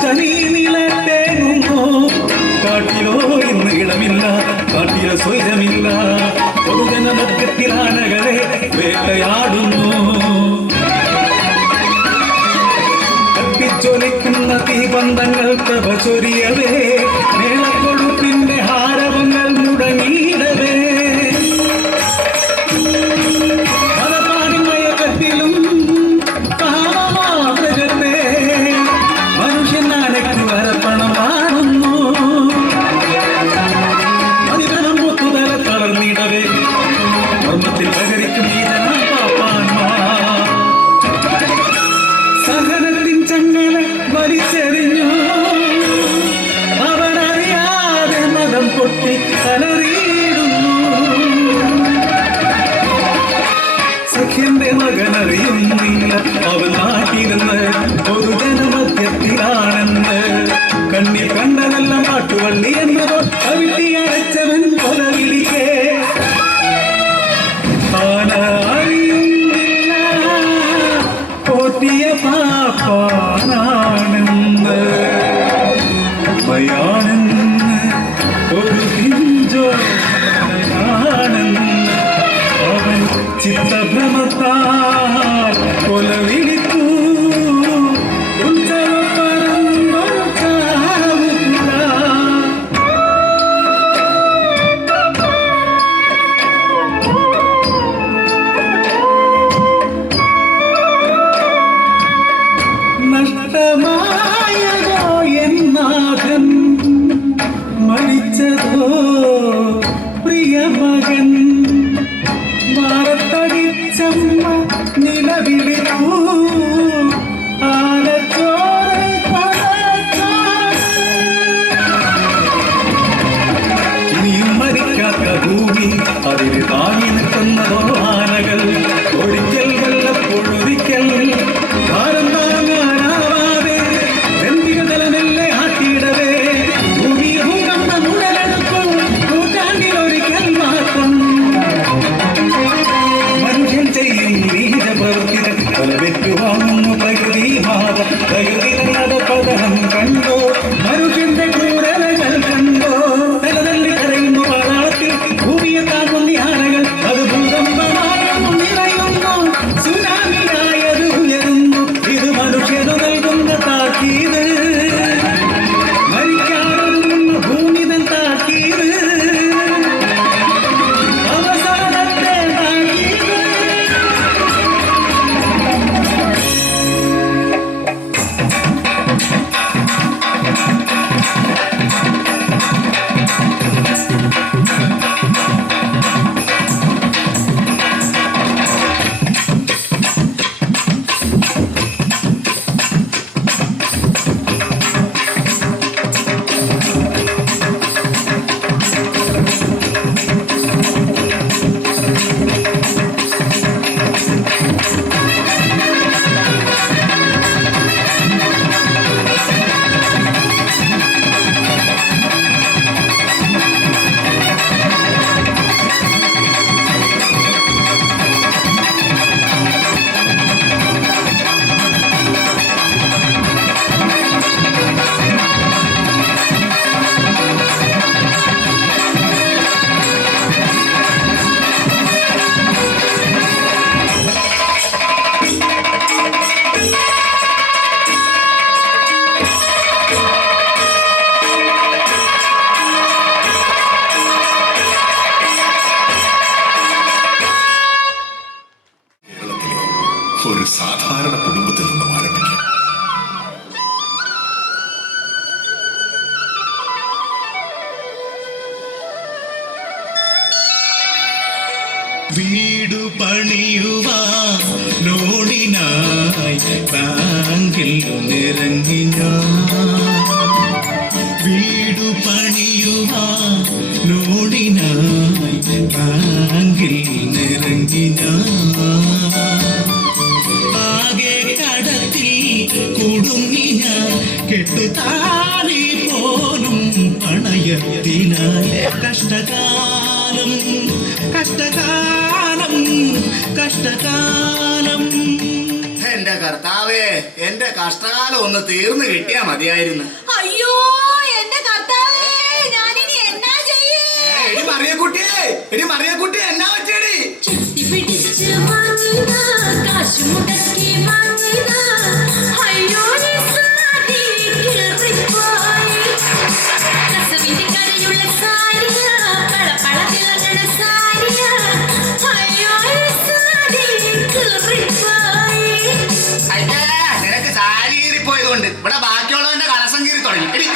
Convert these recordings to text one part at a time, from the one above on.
പച്ചനീളത്തേങ്ങുന്നു കാട്ടിലോ ഇന്ന് ഇടമില്ല, കാട്ടിലെ സ്വൈരമില്ല. പൊതുജനമധ്യത്തിൽ ആനകളെ വേട്ടയാടുന്നു. കത്തിച്ചൊലിക്കുന്ന തീപന്തങ്ങൾ പ്രഭ ചൊരിയവേ, മേളക്കൊടുപ്പിന്റെ ഹാരവങ്ങൾ മുടങ്ങിയിടവേ. പലപാടിമയക്കത്തിലും കാമമാതൃകത്തെ മനുഷ്യനാനയ്ക്ക് വരപ്പണം കാണുന്നു. അതിപരം പൊത്തുതല തളർന്നിടവേ, ധർമ്മത്തിൽ പ്രകരിക്കും ഈ ജനാപാപ്പാന്മാർ. സഹനത്തിൻ ചങ്ങല വലിച്ചെറിഞ്ഞു, അവനറിയാതെ മതം പൊട്ടി കലറിയിടുന്നു. സഖ്യന്റെ മകനറിയുന്നില്ല അവൻ നാട്ടിരുന്ന് പൊതുജനമധ്യത്തിലാണെന്ന്. കണ്ണിൽ കണ്ടതല്ല മാട്ടുവള്ളി എന്നതോ കവിട്ടി അടച്ചവൻ കൊലവിളിക്കേ. അറിയുന്നില്ല പോറ്റിയ പാപ്പാനാണെന്ന്, അമ്മയാണെന്ന് ഒരു പിഞ്ചോണെന്ന് അവൻ ചിത്തഭ്രമത്താൽ കൊലവിളിക്കൂ. നഷ്ടമായതോ എന്നാഥൻ, മരിച്ചതോ പ്രിയമകൻ. വാർത്തടിച്ചമ്മ നിലവിളിക്കൂ, ഇനിയും മരിക്കാത്ത ഭൂമി അതിന് താങ്ങി നിൽക്കുന്നതോ ആനകൾ. ഒരിക്കൽ വല്ലപ്പോഴൊരിക്കൽ ഭാരം താങ്ങാനാവാതെ വെന്തികതലമെല്ലെ ആട്ടിയിടവേ. ഭൂമി ഭൂകമ്പ മുടലെടുക്കും നൂറ്റാണ്ടിലൊരിക്കൽ മാത്രം. മനുഷ്യൻ ചെയ്യും ബീജപ്രവൃത്തികൾ ഫലവെറ്റുവാങ്ങുന്നു പ്രകൃതി മാത. പ്രകൃതി നല്ലത പതനം കണ്ടോ, മനുഷ്യന്റെ ക്രൂരതകൾ കണ്ടോ. തലതല്ലി കരയുന്നു പാതാളത്തിൽ ഭൂമിയെ താങ്ങുന്ന ആനകൾ. അത് ഭൂകമ്പമാകുന്നു, നിറയുന്നു, സുനാമിയായത് ഉയരുന്നു. ഇത് മനുഷ്യനു നൽകുന്ന താക്കീത്, മരിക്കാനൊരുങ്ങുന്ന ഭൂമിതൻ താക്കീത്, അവസാനത്തെ താക്കീത്. ഒരു സാധാരണ കുടുംബത്തിൽ നിന്നും ആരംഭിക്കാം. വീടു പണിയുവാൻ ലോണിനായി ബാങ്കിൽ നിറങ്ങി ഞാൻ. വീടു പണിയുവാൻ ലോണിനായി ബാങ്കിൽ നിറങ്ങി ഞാൻ. ആകെ കടത്തിൽ കുടുങ്ങി ഞാൻ, കെട്ടുതാലി പോലും പണയത്തിനായി. കഷ്ടകാലം കഷ്ടകാലം കഷ്ടകാലം. എന്റെ കർത്താവേ, എന്റെ കഷ്ടകാലം ഒന്ന് തീർന്നു കിട്ടിയാ മതിയായിരുന്നു. അയ്യോ എന്റെ കർത്താവേ, ഞാനിനി എന്നാ ചെയ്യേ? എടി മറിയക്കുട്ടിയെ എന്നാ പറ്റിയടി? ചുറ്റി പിടിച്ച് വാങ്ങിന കാശ് മുടക്കി വാങ്ങിന അയ്യോ നീ സാരി കീറിപ്പോയി. കസവിന്റെ കരയുള്ള സാരിയ പളപള തിളങ്ങണ സാരിയ അയ്യോ നീ സാരി കീറിപ്പോയി. അയ്യേ, നിനക്ക് സാരി കീറിപ്പോയതുകൊണ്ട് ഇവിടെ ബാക്കിയുള്ളവന്റെ കളസം കീറി തുടങ്ങി. എടി,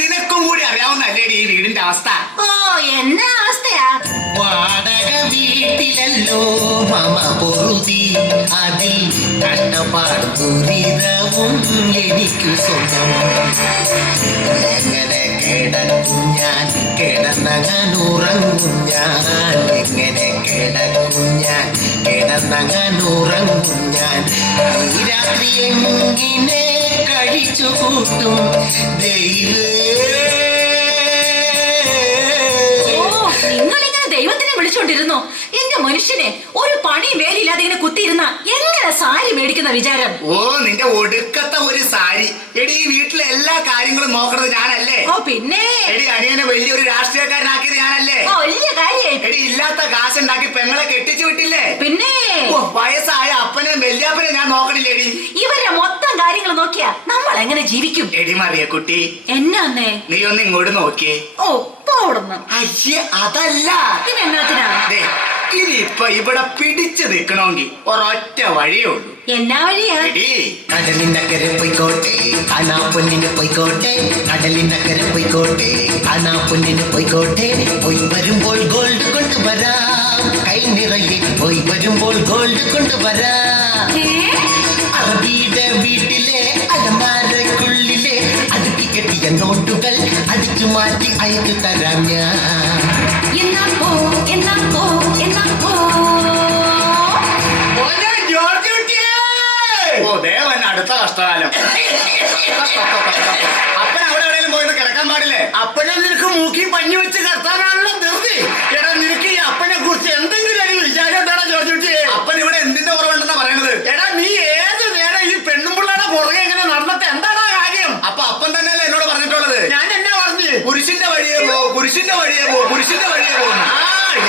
നിനക്കും കൂടി അറിയാവുന്നല്ലേ ഈ വീടിന്റെ അവസ്ഥ? ഓ എന്നാ അവസ്ഥയാ? വാടക വീട്ടിലല്ലോ മമ പൊറുതി, അതിൽ കഷ്ടപ്പാടും ദുരിതവും എനിക്കു സ്വന്തം. എങ്ങനെ കിടക്കും ഞാൻ, കിടന്നങ്ങനുറങ്ങും ഞാൻ, എങ്ങനെ കിടക്കും ഞാൻ, കിടന്നങ്ങനുറങ്ങും ഞാൻ. ഈ രാത്രി എങ്ങനെ കഴിച്ചു കൂട്ടും ദൈവേ. നിങ്ങളിങ്ങനെ ദൈവത്തിനെ വിളിച്ചോണ്ടിരുന്നോ? എന്റെ മനുഷ്യനെ ഒരു പണിയും വേലില്ലാതെ ഇങ്ങനെ കുത്തിയിരുന്ന എങ്ങനെ സാരി മേടിക്കുന്ന വിചാരം? ഓ, നിന്റെ ഒടുക്കത്തെ ഒരു സാരി. എടി, ഈ വീട്ടിലെ എല്ലാ കാര്യങ്ങളും നോക്കണത് ഞാനല്ലേ? ഓ പിന്നെ എടി, അനിയനെ വലിയൊരു രാഷ്ട്രീയക്കാരനാക്കിയത് ഞാനല്ലേ? ഓ വലിയ കാര്യായി. എടി, ഇല്ലാത്ത കാശുണ്ടാക്കി പെങ്ങളെ കെട്ടിച്ചു വിട്ടില്ലേ? പിന്നെ ഓ, വയസ്സായ അപ്പനെ വല്യാപ്പനെ ഞാൻ നോക്കണില്ലേടി? ഇവരുടെ മൊത്തം കാര്യങ്ങൾ നോക്കിയാ നമ്മൾ എങ്ങനെ ജീവിക്കും? എടി മറിയക്കുട്ടി, എന്നാന്നേ? നീ ഒന്ന് ഇങ്ങോട്ട് നോക്കിയേ. ഓ പോടുന്നു. അയ്യേ, അതല്ല. ഇതിനെന്നാത്തിനാ? ദേ, ഇനിയിപ്പൊ ഇവിടെ പിടിച്ചു നിൽക്കണമെങ്കിൽ ഒരൊറ്റ വഴിയേ ഉള്ളൂ. എന്നാ വഴിയാ? എടി, കടലിനക്കരെ പോയിക്കോട്ടെ, ആനാ പൊന്നിന് പോയിക്കോട്ടെ, കടലിനക്കരെ പോയിക്കോട്ടെ, ആനാ പൊന്നിന് പോയിക്കോട്ടെ. പോയി വരുമ്പോൾ ഗോൾഡ് കൊണ്ടുവരാം, കൈ നിറയെ പോയി വരുമ്പോൾ ഗോൾഡ് കൊണ്ടുവരാം. അറബിയുടെ വീട്ടിലെ അലമാരക്കുള്ളിലെ അടുക്കി കെട്ടിയ നോട്ടുകൾ അടിച്ചു മാറ്റി അയച്ചു തരാം ഞാൻ. എന്നാ പോ, എന്നാ പോ, എന്നാ പോ. മോനെ ജോർജ് കുട്ടിയേ! ഓ ദേവൻ, അടുത്ത കഷ്ടകാലം. അപ്പൻ അവിടെ എവിടെയെങ്കിലും പോയി കിടക്കാൻ പാടില്ലേ? അപ്പനെ നിനക്ക് മൂക്കി പഞ്ഞു വെച്ച് കിടത്താനാണല്ലോ ധൃതി. എടാ, നിനക്ക് ഈ അപ്പനെ കുറിച്ച് എന്തെങ്കിലും ഒരു വിചാരം ഉണ്ടാ ജോർജ് കുട്ടിയെ? അപ്പൻ ഇവിടെ എന്തിന്റെ കുറവുണ്ടെന്നാ പറയണത്? എടാ, നീ ഏത് നേരം ഈ പെണ്ണുമ്പിള്ളയുടെ പുറകെ എങ്ങനെ നടന്നിട്ട് എന്താണ് ആ കാര്യം? അപ്പൊ അപ്പൻ തന്നെയല്ലേ എന്നോട് പറഞ്ഞിട്ടുള്ളത്? ഞാൻ എന്നാ പറഞ്ഞു? കുരിശിന്റെ വഴിയെ പോ, കുരിശിന്റെ വഴിയെ പോ, കുരിശിന്റെ വഴിയെ പോ.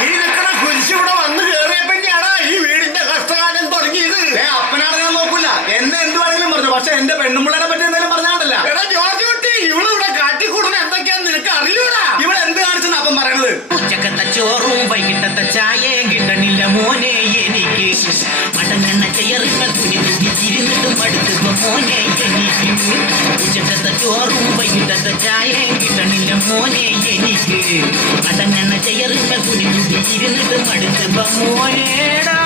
ഈ നിൽക്കണ കുരിശ് ഇവിടെ വന്ന് കേറിയപ്പോഴാണ് ഈ വീടിന്റെ കഷ്ടകാലം തുടങ്ങിയത്. അപ്പനാണ് ഞാൻ നോക്കൂല, എന്നെ എന്ത് വേണമെങ്കിലും പറഞ്ഞു. പക്ഷെ എന്റെ പെണ്ണുമ്പിള്ളനെ പറ്റി എന്തെങ്കിലും പറഞ്ഞാണ്ടല്ല. എടാ ജോർജ് കുട്ടി, ഇവളിവിടെ കാട്ടിക്കൂടുന്ന എന്തൊക്കെയാന്ന് നിനക്ക് അറിയൂടാ. ഇവിടെ എന്ത് കാണിച്ചെന്ന് അപ്പം പറയണത്? ഉച്ചക്കത്തെ ചോറും വൈകിട്ടത്തെ ചായയും കിട്ടണില്ല മോനെ എനിക്ക്. മടങ്ങണ്ണ ചെയറിന്മേൽ കുനിഞ്ഞിരുന്നിട്ടും അടുത്തുമ്പോ മോനെ എനിക്ക്. ഉച്ചക്കത്തെ ചോറും വൈകിട്ടത്തെ ചായയും കിട്ടണില്ല മോനെ എനിക്ക്. മടങ്ങണ്ണ ചെയറിന്മേൽ കുനിഞ്ഞിരുന്നിട്ടും അടുത്തുമ്പോ മോനേടാ.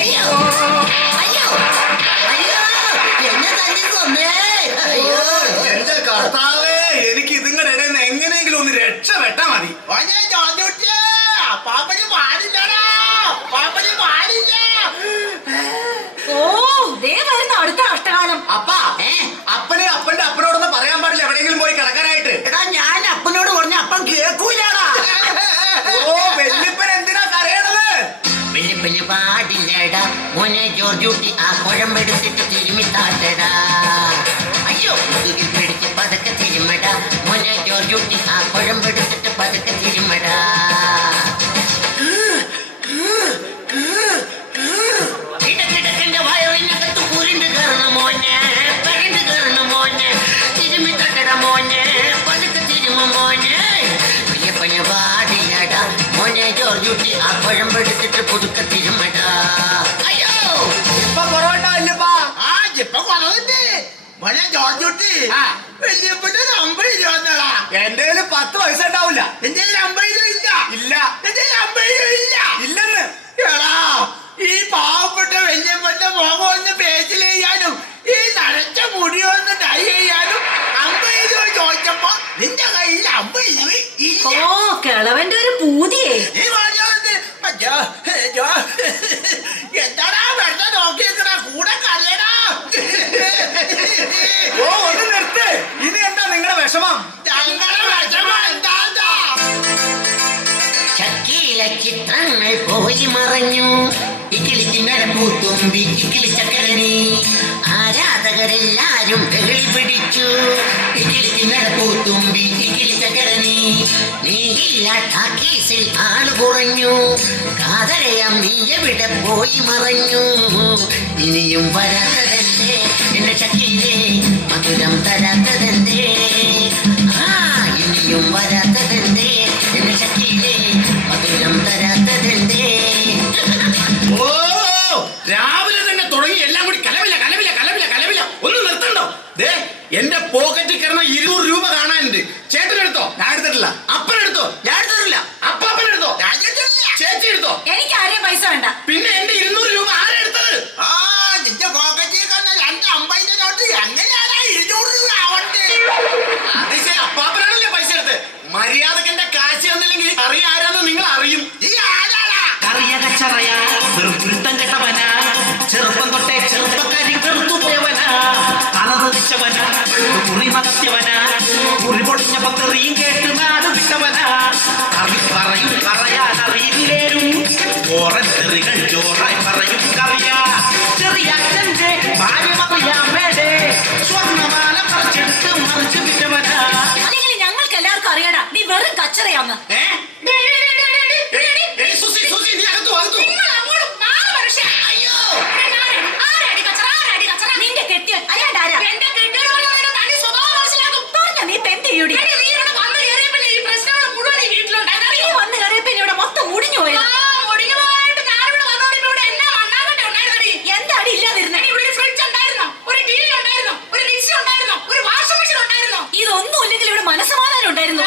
അയ്യോ അയ്യോ അയ്യോ, എന്നെ തന്നെ കൊന്നേ. അയ്യോ എന്റെ കർത്താവേ, എനിക്ക് ഇതിങ്ങളുടെ ഇടയിൽ നിന്ന് എങ്ങനെയെങ്കിലും ഒന്ന് രക്ഷപ്പെട്ടാ മതി. പാപ്പന് പാടില്ലടാ, പാപ്പന് പാടില്ല. ഓ ദേ വരുന്ന അടുത്ത കഷ്ടകാലം. അപ്പാ, അപ്പനെ അപ്പന്റെ അപ്പനോടൊന്ന് പറയാൻ പാടില്ല എവിടെയെങ്കിലും പോയി കിടക്കാനായിട്ട്. എടാ, ഞാൻ അപ്പനോട് പറഞ്ഞ അപ്പം കേൾക്കൂലടാ. ഓ, വല്യപ്പൻ എന്തിനാ കരയണത്? വലിയ പാടില്ലടാ മോനെ ജോർജ് കുട്ടി, ആ കുഴമ്പെടുത്തിട്ട് തിരുമിത്താട്ടടാ. അയ്യോ, മുതുകിൽ പിടിച്ച് പതുക്കെ തിരുമടാ മോനെ ജോർജ് കുട്ടി, ആ കുഴമ്പെടുത്തിട്ട് പതുക്കെ തിരുമടാ. കിടക്കിടക്കിന്റെ വയറിനകത്ത് കുരുണ്ട് കയറണം മോനെ, പരണ്ട് കയറണം മോനെ, തിരുമിത്തട്ടട മോനെ, പതുക്കെ തിരുമ മോനെ. വലിയപ്പന് പാടില്ലടാ മോനെ ജോർജ് കുട്ടി, ആ കുഴമ്പെടുത്തിട്ട് പുതുക്കെ തിരുമടാ. അയ്യോ, ഇപ്പൊ കുറവുണ്ടോ വല്യപ്പാ? ആ ഇപ്പൊ കുറവുണ്ട് മോനെ ജോർജ് കുട്ടി. വലിയപ്പന്റെ നമ്പർ ഇരുപതാ. എന്റെ കയ്യില് 10 പൈസ ഉണ്ടാവില്ല. എന്റെ നമ്പർ ഇല്ല. ഇല്ല. എന്റെ നമ്പർ ഇല്ല. ഇല്ലെന്ന്. എടാ, ഈ പാവപ്പെട്ട വല്യപ്പന്റെ മുഖം ഒന്ന് പേച്ചിൽ ചെയ്യാനും ഈ നനച്ച മുടി ഒന്ന് ഡൈ ചെയ്യാനും 50 രൂപ ചോദിച്ചപ്പോ നിന്റെ കയ്യിൽ 50 രൂപ ഇല്ല. ഓ കിളവന്റെ ഒരു പൂതിയേ. നീ പറഞ്ഞോണ്ട് എന്താടാ വെറുതെ നോക്കിയേക്കടാ, കൂടെ കരയടാ. ഓ, ഒന്ന് നിർത്ത്. ഇനി എന്താ നിങ്ങളുടെ വിഷമം? ഞങ്ങളുടെ വിഷമം എന്താ? ചക്കിയിൽ കണ്ണിലെ ചിത്രങ്ങൾ പോയി മറഞ്ഞു. ഇക്കിളിത്തിന്നര പൂത്തുമ്പി ഇക്കിളി ചക്കരനി ആരാധകരെല്ലാരും കൈ പിടിച്ചു. ഇക്കിളിത്തിന്നര പൂത്തുമ്പി ഇക്കിളി ചക്കരനി നീയില്ല ടാക്കീസിൽ ആള് കുറഞ്ഞു. കാതരയാം നീ എവിടെ പോയി മറഞ്ഞു. ഇനിയും വരാത്തതല്ലേ എന്റെ ചക്കിയിലെ മധുരം തരാത്തതല്ലേ. ഇനിയും വരാത്തതല്ലേ എന്റെ ചക്കിയിലെ മധുരം തരാത്തതല്ലേ. ഓ രാവിലെ തന്നെ തുടങ്ങി എല്ലാം കൂടി കലവില കലവില കലവില കലവില. ഒന്ന് നിർത്തണ്ടോ? ദേ എന്റെ പോക്കറ്റിൽ കിടന്ന 200 രൂപ കാണാനുണ്ട്. ചേട്ടനെടുത്തോ? ഞാൻ എടുത്തിട്ടില്ല. അപ്പനെടുത്തോ? ഞാൻ എടുത്തിട്ടില്ല. അപ്പാപ്പനെടുത്തോ? ഞാൻ എടുത്തിട്ടില്ല. ചേച്ചി എടുത്തോ? എനിക്ക് ആരെയും പൈസ വേണ്ട. പിന്നെ എന്റെ 200 രൂപ ആരെടുത്തത്? നിന്റെ പോക്കറ്റിൽ കിടന്ന 250 നോട്ട് എങ്ങനെയാണ് 200 രൂപ ആവണ്ടേ? അത് ശരി, അപ്പാപ്പനാണല്ലേ പൈസ എടുത്ത്. മര്യാദക്ക് എന്റെ കാശ് തന്നില്ലെങ്കിൽ അറിയാരാന്ന് നിങ്ങൾ അറിയും. ഈ ആരാടാ? കറിയകച്ചറയാ വെറും കെട്ടവനാ, ചെറുപ്പം തൊട്ടേ ചെറുപ്പക്കാരി വെറുത്തു പോയവനാ, തലതെറിച്ചവനാ, കുറി മത്സ്യവനാ, കുറി പൊളിഞ്ഞ പക്കറിയും കേട്ട് നാട് വിട്ടവനാ. കറി പറയും പറയാനറിയില്ലേരും ഓറച്ചെറികൾ ജോറായി പറയും കറിയാ. ചെറിയ അച്ഛന്റെ ഭാര്യമറിയാമേടെ സ്വർണ്ണമാല പറിച്ചെടുത്ത് മറിച്ചു വിട്ടവനാ. അല്ലെങ്കിൽ ഞങ്ങൾക്ക് എല്ലാവർക്കും അറിയടാ നീ വെറും കച്ചറയാന്ന്. സുസി സുസി നീ അകത്തു അകത്തു. നിന്റെ കെട്ടിയൻ അയാടാരാ? നീ പെന്തിയൂടി നീ വന്ന് കയറിയപ്പോ ഇവിടെ മൊത്തം മുടിഞ്ഞു പോയത്. എന്താടി ഇല്ലാതിരുന്നേ? ഇതൊന്നും ഇല്ലെങ്കിൽ ഇവിടെ മനസ്സമാധാനം ഉണ്ടായിരുന്നു.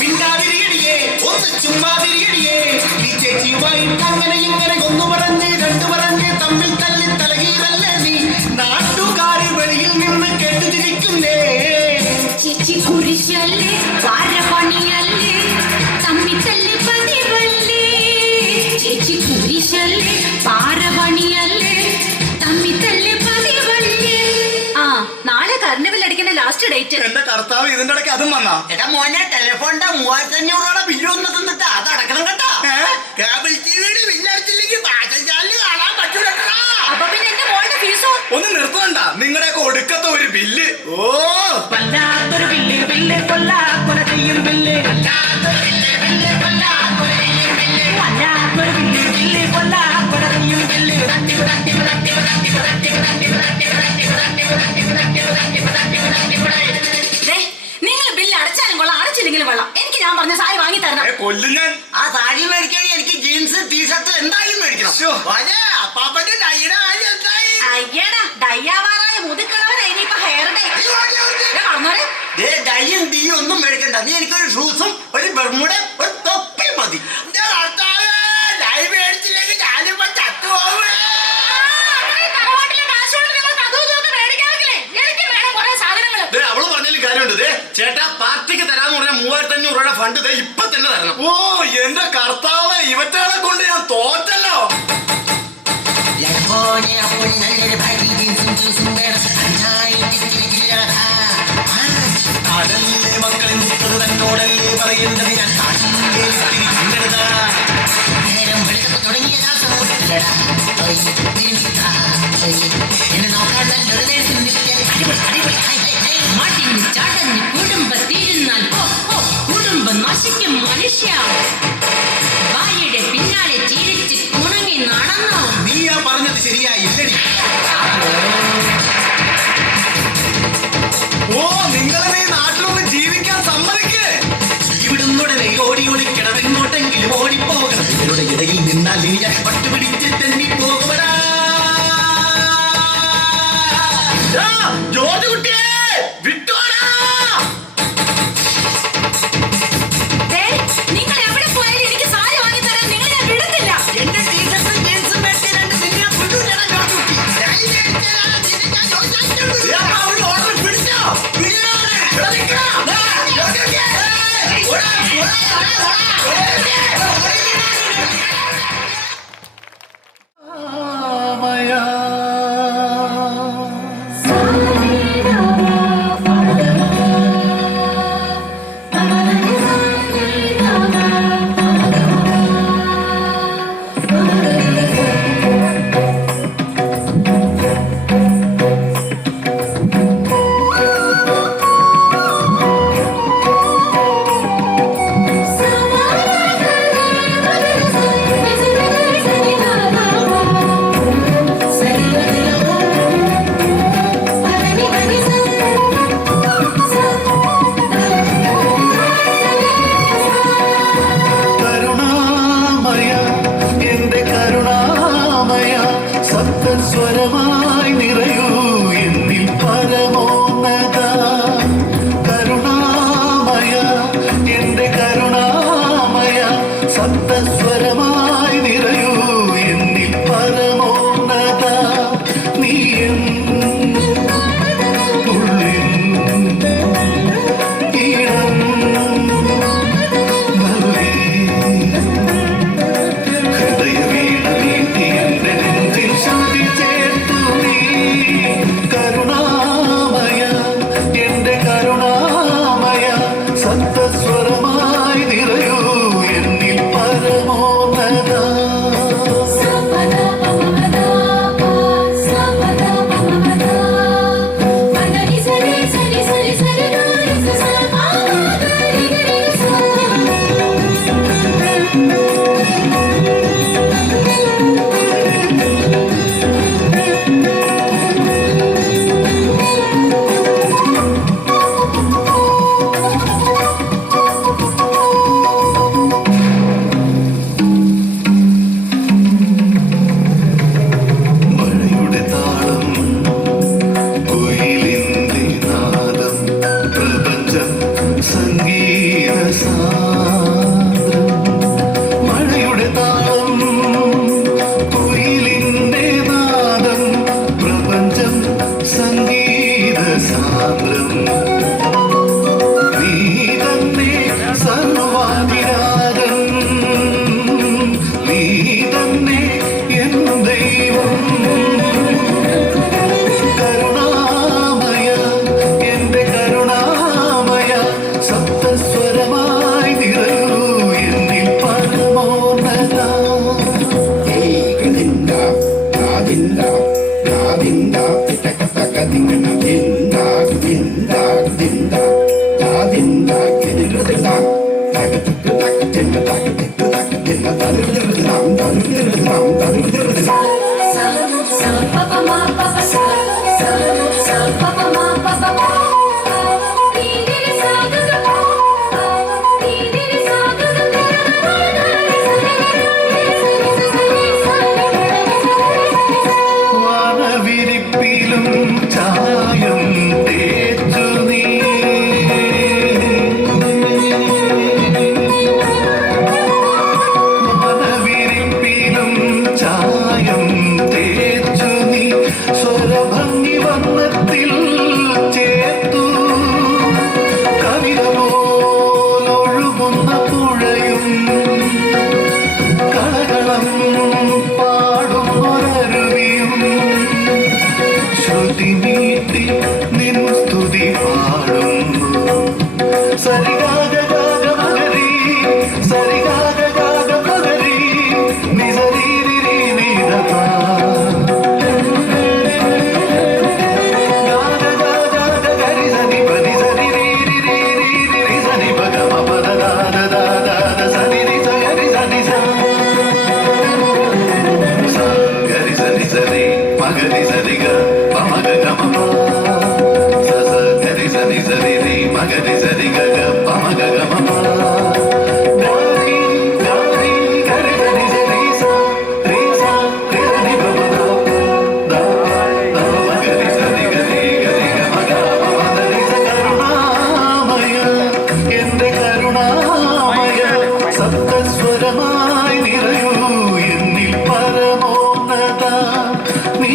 മിണ്ടാതിരിയടിയേ, ഒന്ന് ചുമ്മാതിരിയടിയേ. ഈ ചേച്ചിയുമായി അങ്ങനെ ഇങ്ങനെ ഒന്ന് പറഞ്ഞ് രണ്ടു പറഞ്ഞ് തമ്മിൽ തല്ലി തലകീറല്ലേ നീ. നാട്ടുകാരി വെളിയിൽ നിന്ന് കേട്ടുതിരിക്കുന്നേ. ചേച്ചി കുരിശല്ലേ വാരപണിയല്ലേ തമ്മിത്തല്ല് പതിവല്ലേ. ചേച്ചി കുരിശല്ലേ വാരപണിയല്ലേ തമ്മിത്തല്ല് പതിവല്ലേ. ആ നാളെ കർണിവൽ അടിക്കേണ്ട ലാസ്റ്റ് ഡേറ്റ്. എന്റെ കർത്താവ് ഇതിന്റെ ഇടയ്ക്ക് അതും വന്നാ. എടാ മോനെ ടെലിഫോണിന്റെ 3500 രൂപയുടെ ബില്ല് ഒന്ന് തിന്നിട്ട് അത് അടക്കണം കേട്ടോ. കേബിൾ ടിവിയുടെ ബില്ലടിച്ചില്ലെങ്കിൽ പാചകശാലയിൽ കാണാൻ പറ്റൂല. അപ്പൊ പിന്നെ എന്റെ മോളുടെ ഫീസോ? ഒന്ന് നിർത്തണ്ട നിങ്ങളുടെയൊക്കെ ഒടുക്കത്തെ ഒരു ബില്ല്. ഓ വല്ലാത്തൊരു ബില്ല് ബില്ല് കൊല്ലാ കൊല ചെയ്യും ബില്ല്. വല്ലാത്തൊരു ബില്ല് ബില്ല് കൊല്ലാ കൊല ചെയ്യും ബില്ല്. വല്ലാത്തൊരു ബില്ല് ബില്ല് കൊല്ലാ കൊല ചെയ്യും ബില്ല്. നിങ്ങൾ ബില്ല് അടച്ചാലും കൊള്ളാം അടച്ചില്ലെങ്കിലും കൊള്ളാം. എനിക്ക് ഞാൻ പറഞ്ഞ സാരി വാങ്ങി തരണം. കൊല്ലും ഞാൻ. ആ സാരി മേടിക്കാൻ എനിക്ക് ജീൻസ് ടീഷർട്ട് എന്തായാലും മേടിക്കണം. ശ്ശോ. അപ്പാപ്പന്റെ ഡൈയുടെ കാര്യം എന്തായി? അയ്യടാ ഡയ്യാവാറായ മുതുക്കളവനാ ഇനിയിപ്പോ ഹെയർ ഡേ. പറഞ്ഞോരെ ഡൈയും ടീയും ഒന്നും മേടിക്കണ്ട. നീ എനിക്കൊരു ഷൂസും ഒരു ബർമുട ഒരു തൊപ്പി മതി. ഡൈ മേടിച്ചില്ലെങ്കിൽ ഞാനിപ്പോ ചത്തുപോകും. അവള് പറഞ്ഞാലും കാര്യമുണ്ട്. ദേ ചേട്ടാ പാർട്ടിക്ക് തരാന്ന് പറഞ്ഞാൽ 3500 രൂപയുടെ ഫണ്ട് ദേ ഇപ്പൊ തന്നെ തരണം. ഓ എന്റെ കർത്താവ് ഇവറ്റകളെ കൊണ്ട് ഞാൻ തോറ്റല്ലോ. അതല്ലേ മക്കളെ മുത്തത് തന്നോടല്ലേ പറയുന്നത്. ഞാൻ കുടുംബത്തിരുന്നാൽ കുടുംബം നശിക്കും മനുഷ്യ. ഭാര്യയുടെ പിന്നാലെ ചിരിച്ച് ഉണങ്ങി നടന്നോ. നീയാ പറഞ്ഞത് ശരിയായില്ലടി. ഓ നിങ്ങളെ നാട്ടിലൊന്ന് ജീവിക്കാൻ സമ്മതിക്കേ. ഇവിടുന്നുടനെ ഓടി ഒളിക്കണം എങ്ങോട്ടെങ്കിലും ഓടിപ്പോകണം. ഇവരുടെ ഇടയിൽ നിന്നാൽ നീ പട്ടുപിടിച്ച് തെന്നി പോകുവരാ. ശ്രുതി നീട്ടി നിൻ സ്തുതി പാടുന്നു സരിഗാഗ ഗാഗ മഗരി സരിഗാഗ ഗാഗ മഗരി നിസരി രി നിദപ ഗാഗ ഗാഗ ഗരി സനി പനി സരി രി രി രി രി സനി പഗ മപദ ദാദ ദാദ സനി രി സരി സനി സ ഗരി സനി സരി മഗരി സരി ഗ പമഗ ഗമ സ സ ഗരി സനി സരി രി മഗരി സരി ഗ ഗ പമഗ ഗമ ഗരി ഗരി ഗരി സനി സരി സ രി സ രി സനി പമ ദ ദ മഗരി സരി ഗരി ഗരി ഗമ ഗ പമ രി സ കരുണാമയ എന്റെ കരുണാമയ സപ്തസ്വരമായി നിറയൂ എന്നിൽ പരമോന്നത നീ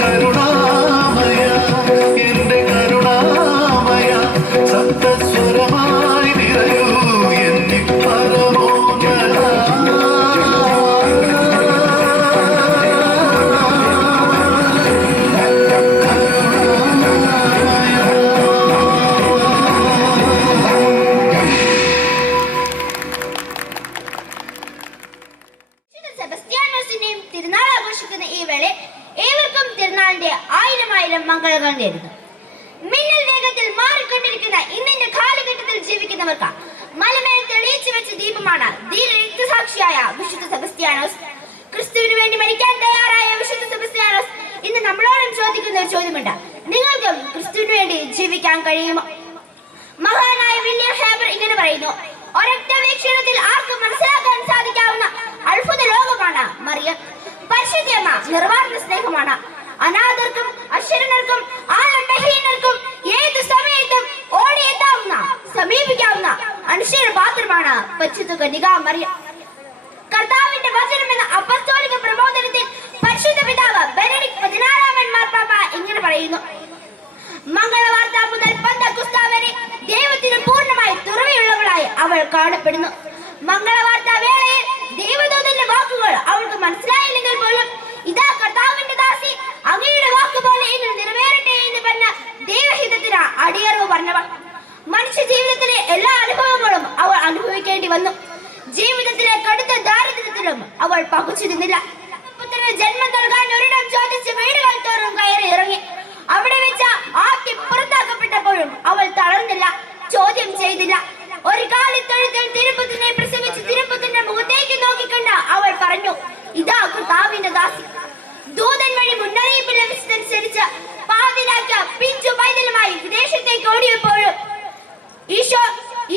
കരുണാമയ എന്റെ കരുണാമയ സപ്തസ്വരമായി നിറയൂ എന്നിൽ പരമോന്നത സെബസ്ത്യാനോസിന്റെയും തിരുനാൾ ആഘോഷിക്കുന്ന ഈ വേള ഏവർക്കും തിരുനാളിന്റെ ആയിരം മംഗളങ്ങൾ നേരുന്നു. മിന്നൽ വേഗത്തിൽ മാറിക്കൊണ്ടിരിക്കുന്ന ഇന്നിന്റെ കാലഘട്ടത്തിൽ ജീവിക്കുന്നവർക്ക് മലമേൽ തെളിയിച്ചു വെച്ച ദീപമാണ് ധീര രക്തസാക്ഷിയായ വിശുദ്ധ സെബസ്ത്യാനോസ്. ക്രിസ്തുവിന് വേണ്ടി മരിക്കാൻ തയ്യാറായ വിശുദ്ധ സെബസ്ത്യാനോസ് ഇന്ന് നമ്മളോടും ചോദിക്കുന്ന ഒരു ചോദ്യമുണ്ട്: നിങ്ങൾക്കും ക്രിസ്തുവിന് വേണ്ടി ജീവിക്കാൻ കഴിയുമോ? മഹാനായ വില്യം ഹേബർ ഇങ്ങനെ പറയുന്നു: ഒരൊറ്റ വീക്ഷണത്തിൽ ആർക്കും മനസ്സിലാക്കാൻ സാധിക്കാവുന്ന അത്ഭുത ലോകമാണ് മറിയം. പരിശുദ്ധമ്മ നിർവാണ സ്നേഹമാണ്. അനാഥർക്കും അശരണർക്കും ആലംബഹീനർക്കും ഏത് സമയത്തും ഓടിയെത്താവുന്ന സമീപിക്കാവുന്ന അനുശീല പാത്രമാണ് പരിശുദ്ധ കന്യക മറിയം. കർത്താവിന്റെ വചനം എന്ന അപ്പസ്തോലിക പ്രബോധനത്തിൽ പരിശുദ്ധ പിതാവ് ബെനഡിക്ട് 16 മാർപ്പാപ്പ ഇങ്ങനെ പറയുന്നു: മംഗളവാർത്ത മുതൽ പെന്തക്കോസ്ത വരെ ദൈവത്തിന് പൂർണ്ണമായി തുറവിയുള്ളവളായി അവൾ കാണപ്പെടുന്നു. മംഗളവാർത്ത വേളയിൽ ദൈവദൂതന്റെ വാക്കുകൾ അവൾക്ക് മനസ്സിലായില്ലെങ്കിൽ പോലും ഇതാ കർത്താവിന്റെ ദാസി, അങ്ങയുടെ വാക്ക് പോലെ ഇന്ന് നിറവേറട്ടെ എന്ന് പറഞ്ഞ ദൈവഹിതത്തിന് അടിയറവ് പറഞ്ഞവൾ. മനുഷ്യ ജീവിതത്തിലെ എല്ലാ അനുഭവങ്ങളും അവൾ അനുഭവിക്കേണ്ടി വന്നു. ജീവിതത്തിലെ കടുത്ത ദാരിദ്ര്യത്തിലും അവൾ പകുച്ചു നിന്നില്ല. പുത്രന് ജന്മം നൽകാൻ ഒരിടം ചോദിച്ച് വീടുകൾ തോറും കയറി ഇറങ്ങി. അവിടെ വെച്ച് ആദ്യം പുറത്താക്കപ്പെട്ടപ്പോഴും അവൾ തളർന്നില്ല, ചോദ്യം ചെയ്തില്ല. ഒരു കാലിത്തൊഴുത്തിൽ തിരുപ്പത്തിനെ പ്രസവിച്ച് തിരുപ്പത്തിന്റെ മുഖത്തേക്ക് നോക്കിക്കണ്ട അവൾ പറഞ്ഞു: ഇതാ കർത്താവിന്റെ ദാസി. ദൂതൻ വഴി മുന്നറിയിപ്പ് ലഭിച്ചതനുസരിച്ച് പാതിരാക്ക പിഞ്ചു പൈതലുമായി വിദേശത്തേക്ക് ഓടിയപ്പോഴും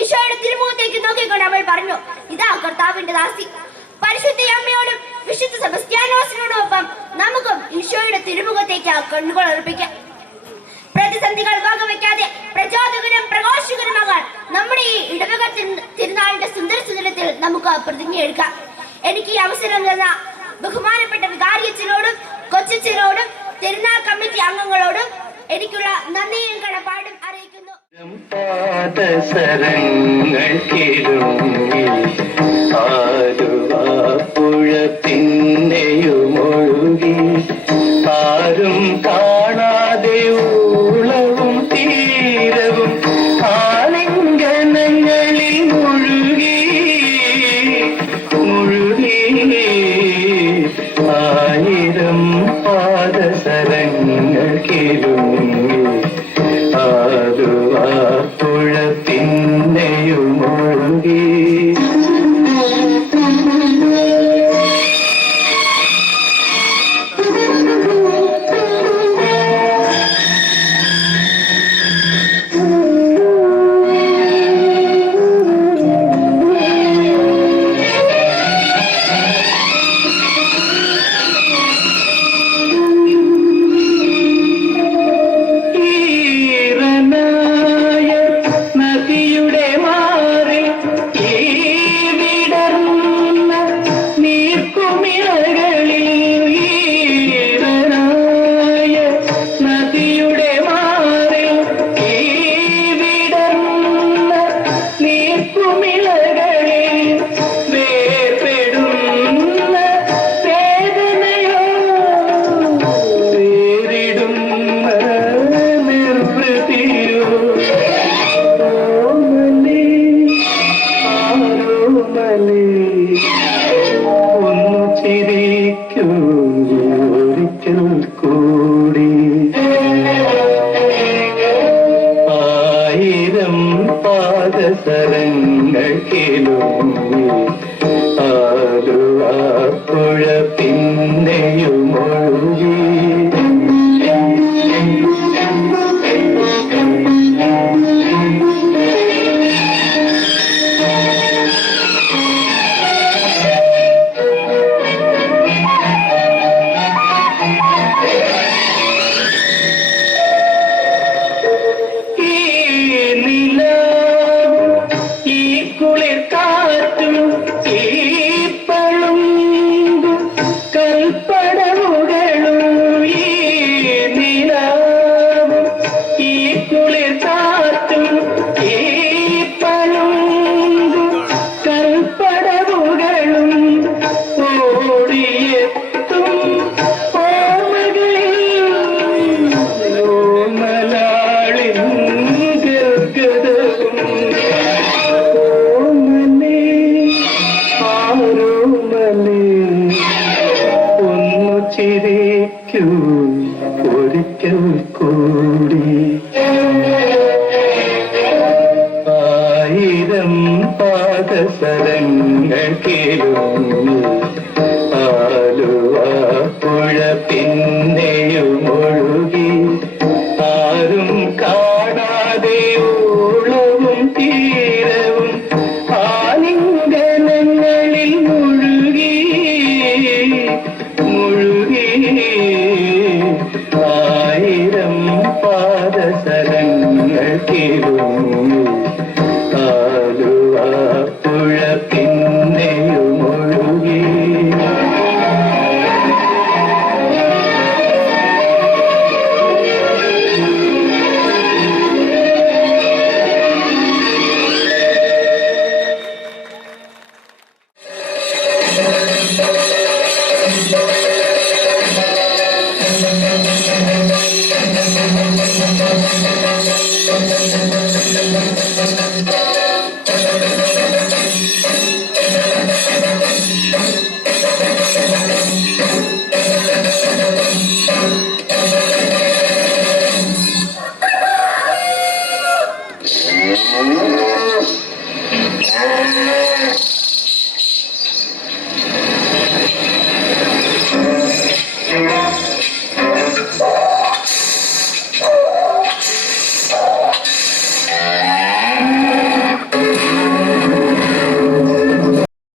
ഈശോയുടെ തിരുമുഖത്തേക്ക് നോക്കിക്കൊണ്ട് അവൾ പറഞ്ഞു: ഇതാ കർത്താവിന്റെ ദാസി. പരിശുദ്ധ അമ്മയോടും വിശുദ്ധ സെബസ്ത്യാനോസിനോടൊപ്പം നമുക്കും ഈശോയുടെ തിരുമുഖത്തേക്ക് കണ്ണുകൾ അർപ്പിക്കാം. പ്രതിസന്ധികൾ വകവെക്കാതെ പ്രചോദകരും പ്രഘോഷകരുമാകാൻ നമ്മുടെ ഈ ഇടവക തിരുനാളിന്റെ സുന്ദരത്തിൽ നമുക്ക് പ്രതിജ്ഞയെടുക്കാം. എനിക്ക് ഈ അവസരം തന്ന ബഹുമാനപ്പെട്ട വികാരിയച്ചനോടും കൊച്ചച്ചനോടും തിരുനാൾ കമ്മിറ്റി അംഗങ്ങളോടും എനിക്കുള്ള നന്ദിയും കടപ്പാടും അറിയിക്കുന്നു. പിന്നെയുമൊഴുകി ആരും കാണാതെ ഊളവും തീരവും ആലിംഗനങ്ങളിൽ മുഴുകി ആയിരം പാദസരങ്ങൾ കിരുങ്ങി ആലുവാപ്പുഴ പിന്നെയുമൊഴുകി. പാദസരങ്ങൾ കിലുങ്ങി ആലുവാപ്പുഴ പിന്നെയുമൊഴുകി ഒരിക്കൽ കൂടി ആയിരം പാദസരങ്ങൾ കേളുന്നു ആലുവാപ്പുഴ പിന്നെയുമൊഴുകി ആരും കാണാതെ ഓളവും തീരവും ആലിംഗനങ്ങളിൽ മുഴുകി ആയിരം പാദസരങ്ങൾ കേളുന്നു ആലുവാപ്പുഴ പിന്നെയുമൊഴുകി